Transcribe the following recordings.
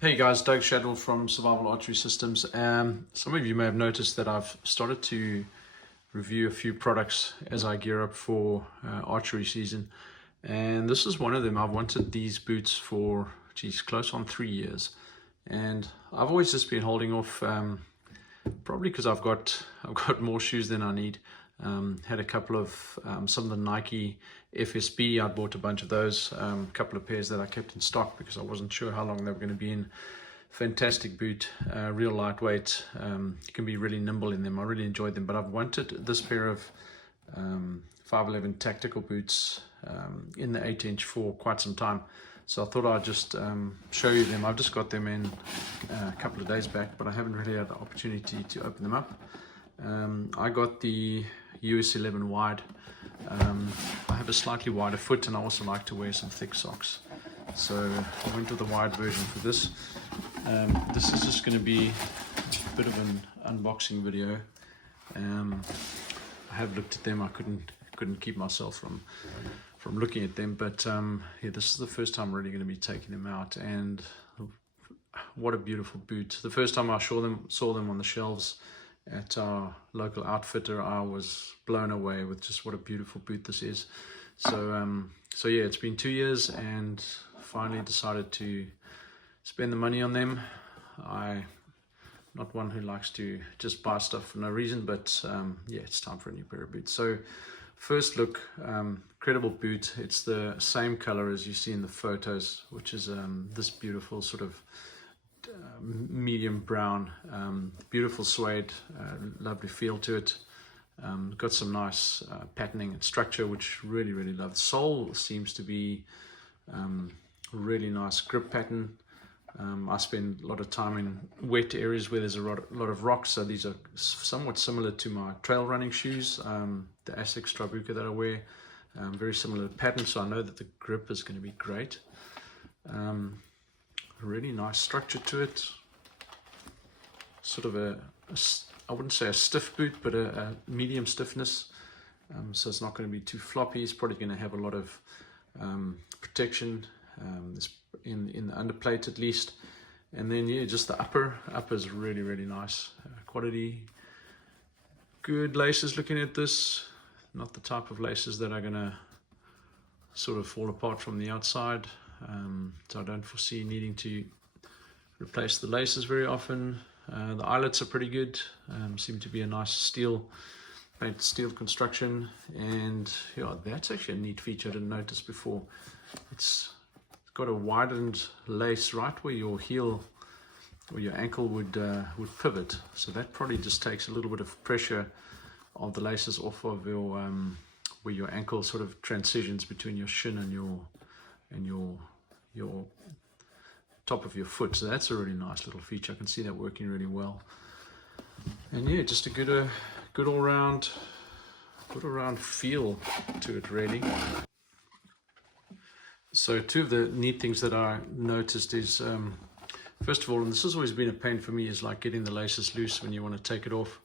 Hey guys, Doug Shaddle from Survival Archery Systems. Some of you may have noticed that I've started to review a few products as I gear up for archery season, and this is one of them. I've wanted these boots for close on 3 years, and I've always just been holding off, probably because I've got more shoes than I need. Had a couple of some of the Nike FSB. I bought a bunch of those, a couple of pairs that I kept in stock because I wasn't sure how long they were going to be in. Fantastic boot, real lightweight. You can be really nimble in them. I really enjoyed them, but I've wanted this pair of 511 tactical boots in the 8-inch for quite some time. So I thought I'd just show you them. I've just got them in a couple of days back, but I haven't really had the opportunity to open them up. I got the US 11 wide. I have a slightly wider foot, and I also like to wear some thick socks, so I went with the wide version for this. This is just going to be a bit of an unboxing video. I have looked at them. I couldn't keep myself from looking at them, but yeah, this is the first time I'm really going to be taking them out, and what a beautiful boot. The first time I saw them on the shelves at our local outfitter, I was blown away with just what a beautiful boot this is. So yeah, it's been 2 years and finally decided to spend the money on them. I'm not one who likes to just buy stuff for no reason, but yeah, it's time for a new pair of boots. So first look, incredible boot. It's the same color as you see in the photos, which is this beautiful sort of medium brown, beautiful suede, lovely feel to it. Got some nice patterning and structure, which really love. The sole seems to be really nice grip pattern. I spend a lot of time in wet areas where there's a lot of rocks, so these are somewhat similar to my trail running shoes, the Asics Trabuca that I wear. Very similar pattern, so I know that the grip is going to be great. Really nice structure to it. Sort of I wouldn't say a stiff boot, but a medium stiffness. So it's not going to be too floppy. It's probably going to have a lot of protection in the underplate at least. And then yeah, just the upper is really nice quality. Good laces. Looking at this, not the type of laces that are going to sort of fall apart from the outside. So I don't foresee needing to replace the laces very often. The eyelets are pretty good. Seem to be a nice painted steel construction, and yeah, that's actually a neat feature I didn't notice before. It's got a widened lace right where your heel or your ankle would pivot. So that probably just takes a little bit of pressure of the laces off of your where your ankle sort of transitions between your shin and your top of your foot. So that's a really nice little feature. I can see that working really well. And yeah, just a good all round feel to it really. So two of the neat things that I noticed is, first of all, and this has always been a pain for me, is like getting the laces loose when you want to take it off.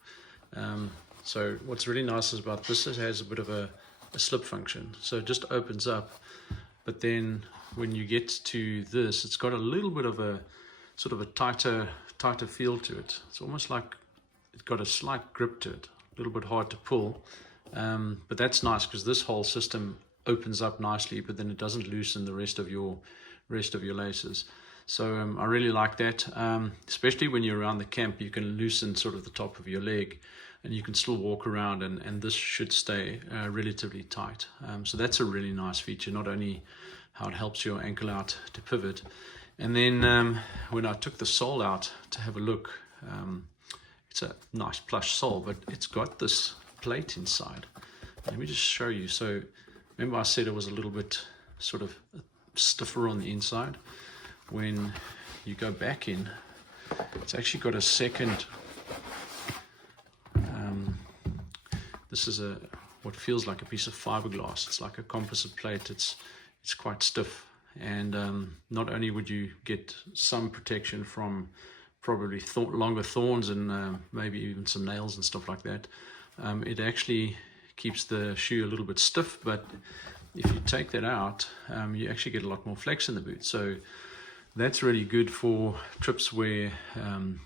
So what's really nice is about this, it has a bit of a slip function. So it just opens up, but then when you get to this, it's got a little bit of a sort of a tighter feel to it. It's almost like it's got a slight grip to it, a little bit hard to pull, but that's nice because this whole system opens up nicely, but then it doesn't loosen the rest of your laces. So I really like that, especially when you're around the camp. You can loosen sort of the top of your leg and you can still walk around, and this should stay relatively tight. So that's a really nice feature, not only how it helps your ankle out to pivot. And then when I took the sole out to have a look, it's a nice plush sole, but it's got this plate inside. Let me just show you. So remember I said it was a little bit sort of stiffer on the inside. When you go back in, it's actually got a second, this is what feels like a piece of fiberglass. It's like a composite plate. It's quite stiff, and not only would you get some protection from probably longer thorns and maybe even some nails and stuff like that, it actually keeps the shoe a little bit stiff, but if you take that out, you actually get a lot more flex in the boot. So that's really good for trips where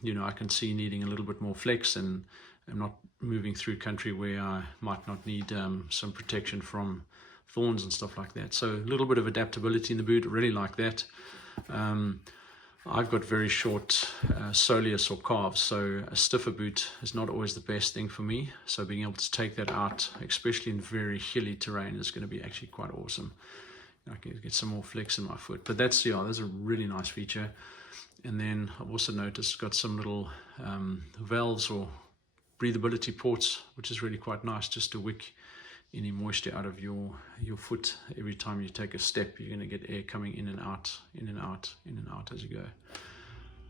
you know, I can see needing a little bit more flex, and I'm not moving through country where I might not need some protection from thorns and stuff like that. So a little bit of adaptability in the boot, really like that. I've got very short soleus or calves, so a stiffer boot is not always the best thing for me. So being able to take that out, especially in very hilly terrain, is going to be actually quite awesome. I can get some more flex in my foot. But that's, yeah, that's a really nice feature. And then I've also noticed it's got some little valves or breathability ports, which is really quite nice, just to wick any moisture out of your foot. Every time you take a step, you're going to get air coming in and out, in and out, in and out as you go.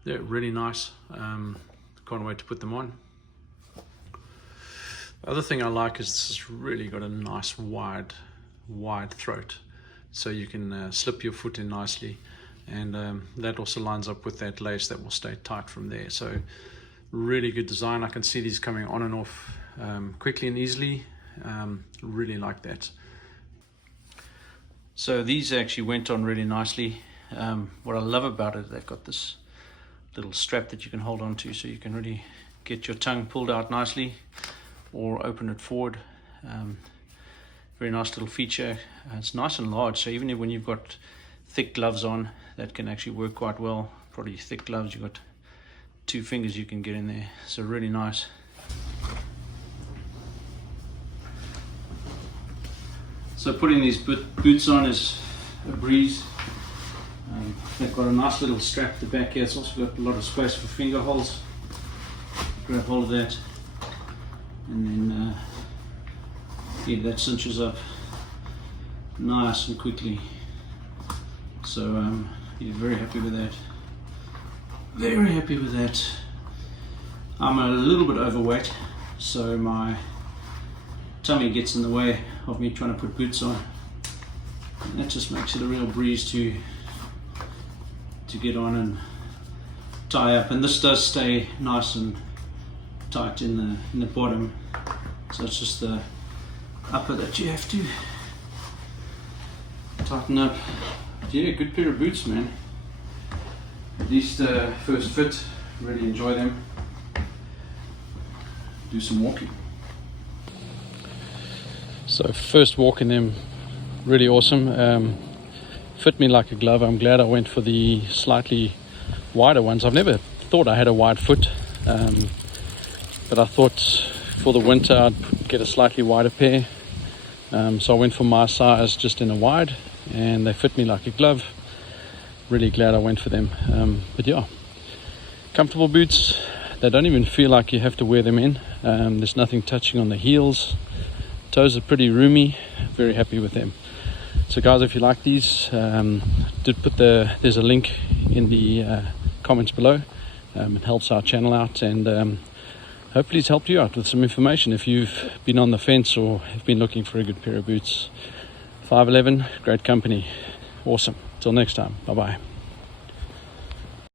They're really nice. Can't wait to put them on. The other thing I like is this has really got a nice wide throat, so you can slip your foot in nicely, and that also lines up with that lace that will stay tight from there. So really good design. I can see these coming on and off quickly and easily. Really like that. So these actually went on really nicely. What I love about it, they've got this little strap that you can hold on to, so you can really get your tongue pulled out nicely or open it forward. Very nice little feature. It's nice and large, so even when you've got thick gloves on, that can actually work quite well. Probably thick gloves, you've got 2 fingers you can get in there, so really nice. So putting these boots on is a breeze. They've got a nice little strap at the back here. It's also got a lot of space for finger holes. Grab hold of that, and then yeah, that cinches up nice and quickly. So yeah, very happy with that. Very happy with that. I'm a little bit overweight, so my tummy gets in the way of me trying to put boots on, and that just makes it a real breeze to get on and tie up. And this does stay nice and tight in the bottom, so it's just the upper that you have to tighten up. But yeah, good pair of boots, man. At least first fit, really enjoy them. Do some walking. So first walk in them, really awesome. Fit me like a glove. I'm glad I went for the slightly wider ones. I've never thought I had a wide foot, but I thought for the winter I'd get a slightly wider pair. So I went for my size just in a wide, and they fit me like a glove. Really glad I went for them. But yeah, comfortable boots. They don't even feel like you have to wear them in. There's nothing touching on the heels. Toes are pretty roomy. Very happy with them. So guys, if you like these, did put there's a link in the comments below. It helps our channel out, and hopefully it's helped you out with some information if you've been on the fence or have been looking for a good pair of boots. 511, great company, awesome. Till next time, bye bye.